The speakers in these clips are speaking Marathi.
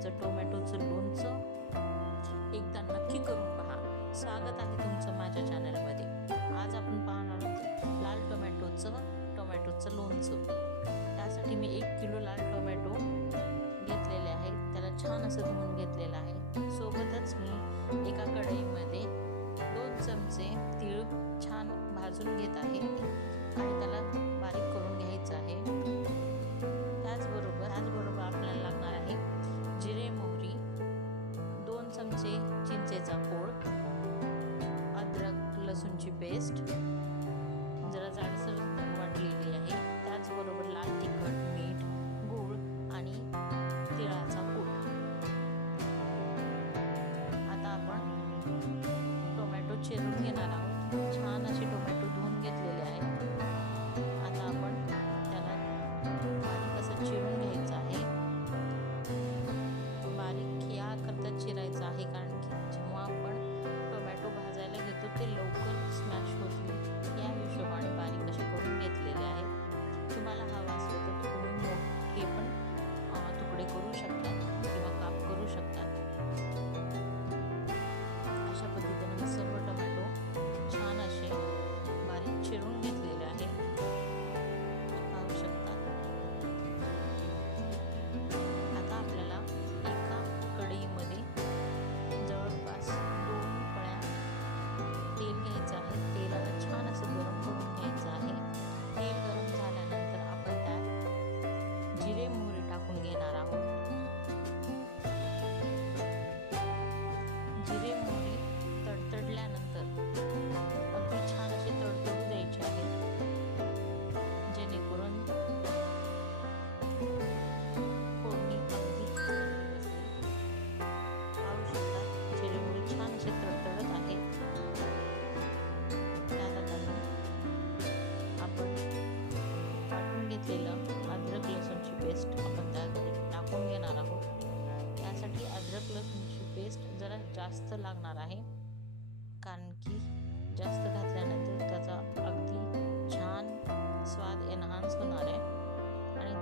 रेसिपीचं टोमॅटोचं लोणचं एकदा नक्की करून पहा। स्वागत आहे तुमचं माझ्या चॅनलमध्ये। आज आपण पाहणार आहोत लाल टोमॅटोचं लोणचं। त्यासाठी मी 1 किलो लाल टोमॅटो घेतलेले आहेत, त्याला छान असं धुवून घेतलेलं आहे। सोबतच मी एका कढईमध्ये 2 चमचे तीळ छान भाजून घेत आहे आणि त्याला बारीक करून घ्यायचं आहे। त्याचबरोबर आपल्याला लागणार आहे जिरे मोहरी, 2 चमचे चिंचेचा कोळ, अद्रक लसूणची पेस्ट जरा जाडसर वाटलेली आहे। त्याचबरोबर लाल तिखट, मीठ, गूळ आणि तिळाचा कूट। आता आपण टोमॅटो चिरून घेणार आहोत। छान असे टोमॅटो धुवून घेतलेले आहेत। आता आपण त्याला बारीक असं चिरून घ्यायचं आहे। बारीक याकरता चिरायचं आहे कारण की जेव्हा आपण टोमॅटो भाजायला घेतो ते लवकर स्मॅश होतील, या हिशोबाने बारीक असे करून घेतलेले आहेत। तुम्हाला हवा असेल तर तुम्ही मोठे पण तुकडे करू शकता किंवा काप करू शकता। अशा पद्धतीने मी सर्व टोमॅटो छान असे बारीक चिरून घेतलेले आहे, पाहू शकता। आता आपल्याला एका कढईमध्ये जवळपास 2 पळ्या तेल घ्यायचं आहे। तेलाला छान असं गरम करून घ्यायचं आहे। तेल गरम झाल्यानंतर आपण त्यात जिरे मोहरी टाकून घेणार आहोत। जिरे मोहरी तडतडल्यानंतर अगदी छान असे तडतडू द्यायचे आहे, जेणेकरून फोडणी अगदी बसेल। पाहू शकता जिरे मोहरी छान असे तडतडत आहेत। त्यात आता आपण वाटून घेतलेलं अद्रक लसूणची पेस्ट आपण त्यामध्ये टाकून घेणार आहोत। त्यासाठी अद्रक लसूणची पेस्ट जरा जास्त लागणार आहे, कारण की जास्त घातल्यानंतर त्याचा अगदी छान स्वाद एनहान्स होणार आहे। आणि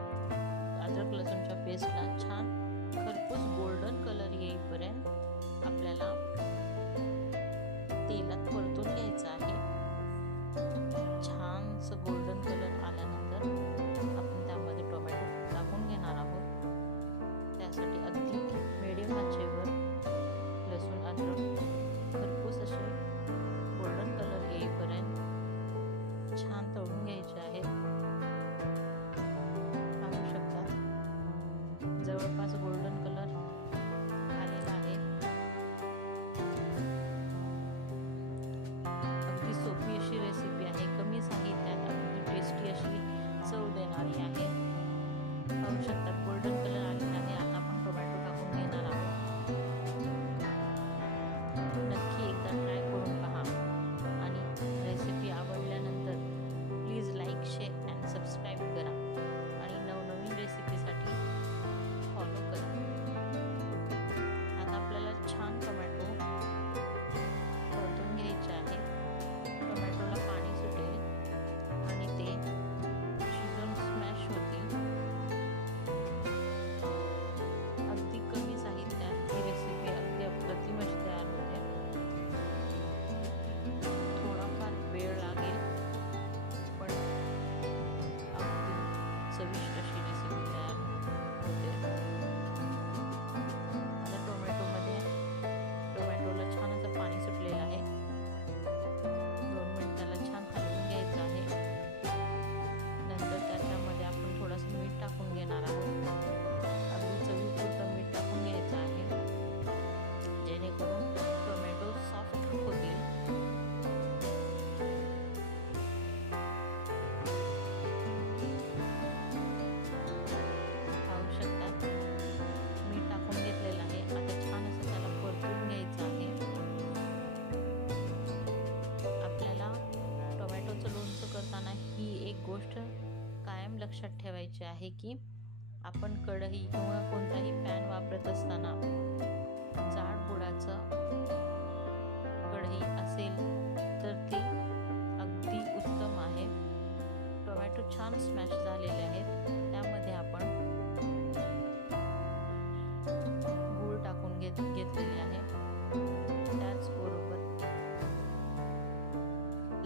अद्रक लसूणच्या पेस्टला छान खरपूस गोल्डन कलर येईपर्यंत आपल्याला तेलात परतून घ्यायचं आहे। छानसं गोल्डन कलर आल्यानंतर आपण त्यामध्ये टोमॅटो टाकून घेणार आहोत। त्यासाठी अगदी मीडियम आचेवर लसूण अद्रक खरपूस असे गोल्डन कलर येईपर्यंत छान तळून घ्यायचे आहे। पाहू शकता जवळपास गोल्डन कलर आलेला आहे। अगदी सोपी अशी रेसिपी आहे, कमी साहित्यात अगदी टेस्टी अशी चव देणारी आहे। पाहू शकता गोल्डन कलर आलेला आहे। आता आपण टोमॅटो टाकून घेणार आहोत। नक्की एकदा ट्राय करून पहा आणि रेसिपी आवडल्यानंतर please like, share and subscribe करा आणि नवनवीन रेसिपीसाठी फॉलो करा। आता आपल्याला छान टोमॅटो परतून घ्यायचे आहे। टोमॅटोला पाणी सुटेल आणि ते शिजून स्मॅश होतील। अगदी कमी साहित्यात ही रेसिपी अगदी अप्रतिम अशी तयार होते। थोडाफार वेळ लागेल पण अगदी चविष्ट अशी रेसिपी तयार होते। आता टोमॅटोला छान असं पाणी सुटलेलं आहे। 2 मिनिटाला छान हलवून घ्यायचं आहे। नंतर त्याच्यामध्ये आपण थोडंसं मीठ टाकून घेणार आहोत। अगदी चवीपुरतं मीठ टाकून घ्यायचं आहे, जेणेकरून टोमॅटो सॉफ्ट होतील। पाहू शकता मीठ टाकून घेतलेलं आहे। आता छान असं त्याला परतून घ्यायचं आहे। आपल्याला टोमॅटोचं लोणचं करताना ही एक गोष्ट कायम लक्षात ठेवायची आहे की आपण कढई किंवा कोणताही पॅन वापरत असताना जाड बुडाचं कढई असेल तर ती अगदी उत्तम आहे। टोमॅटो छान स्मॅश झालेले आहेत, त्यामध्ये आपण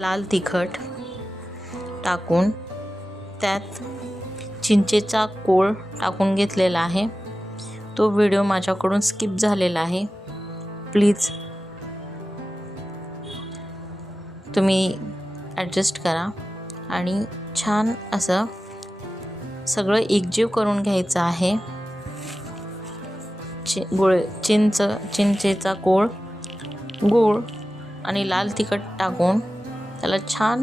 लाल तिखट टाकून त्यात चिंचेचा कोळ टाकून घेतलेला आहे. तो व्हिडिओ माझ्याकडून स्किप झालेला आहे. प्लीज तुम्ही ॲडजस्ट करा आणि छान असं सगळं एकजीव करून घ्यायचं आहे. चिंचेचा कोळ, गूळ आणि लाल तिखट टाकून त्याला छान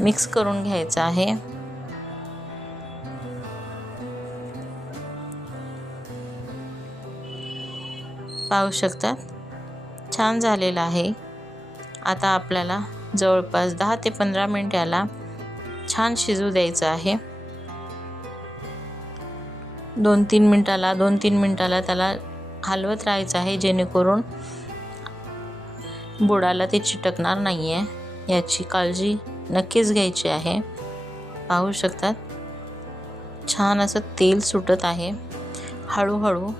मिक्स करून घ्यायचं आहे. पाहू शकतात छान झालेलं आहे. आता आपल्याला जवळपास 10 ते 15 मिनिट याला छान शिजू द्यायचं आहे. 2-3 मिनिटाला त्याला हलवत राहायचं आहे, जेणेकरून बुडाला ते चिटकणार नाही आहे. याची काळजी नक्कीच घ्यायची आहे. पाहू शकतात छान असं तेल सुटत आहे. हळूहळू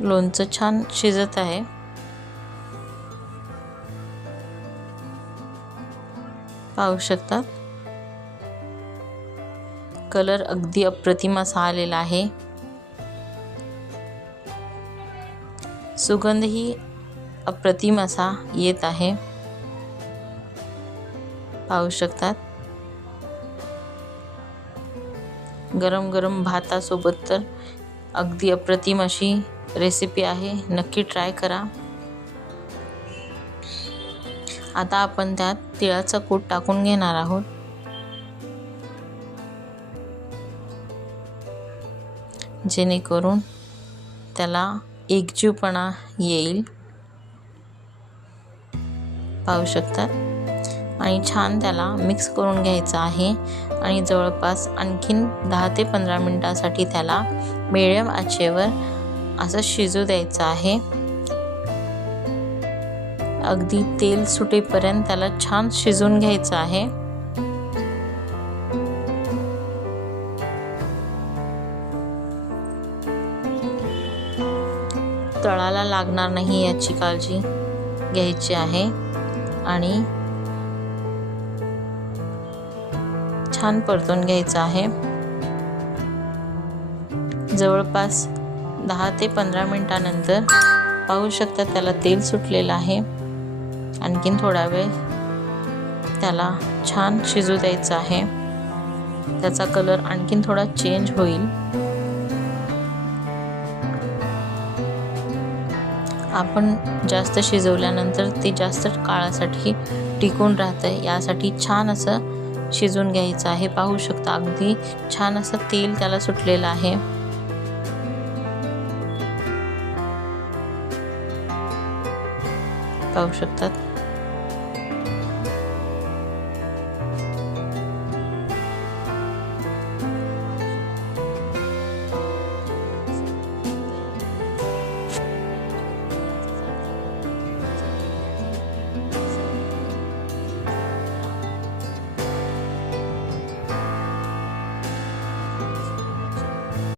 लोणचं छान शिजत आहे. पाहू शकतात कलर अगदी अप्रतिम असा आलेला आहे. सुगंधही अप्रतिम असा येत आहे. पाहू शकतात गरम गरम भातासोबत तर अगदी अप्रतिम अशी रेसिपी आहे. नक्की ट्राय करा. आता आपण त्यात तिळाचा कूट टाकून घेणार आहोत. जेणेकरून त्याला एकजीवपणा येईल. पाहू शकतात आणि छान त्याला मिक्स करून घ्यायचं आहे आणि जवळपास आणखीन 10 ते 15 मिनिटासाठी त्याला मिडियम आचेवर असं शिजू द्यायचं आहे. अगदी तेल सुटेपर्यंत त्याला छान शिजून घ्यायचं आहे. तळाला लागणार नाही याची काळजी घ्यायची आहे आणि छान परतून घ्यायचं आहे. जवळपास 10 ते 15 मिनिटानंतर पाहू शकता त्याला तेल सुटलेलं आहे. आणखीन थोडा वेळ त्याला छान शिजू द्यायचं आहे. त्याचा कलर आणखीन थोडा चेंज होईल. आपण जास्त शिजवल्यानंतर ते जास्त काळासाठी टिकून राहतं. यासाठी छान असं शिजून घ्यायचं आहे. पाहू शकता अगदी छान असं तेल त्याला सुटलेलं आहे. पाहू शकतात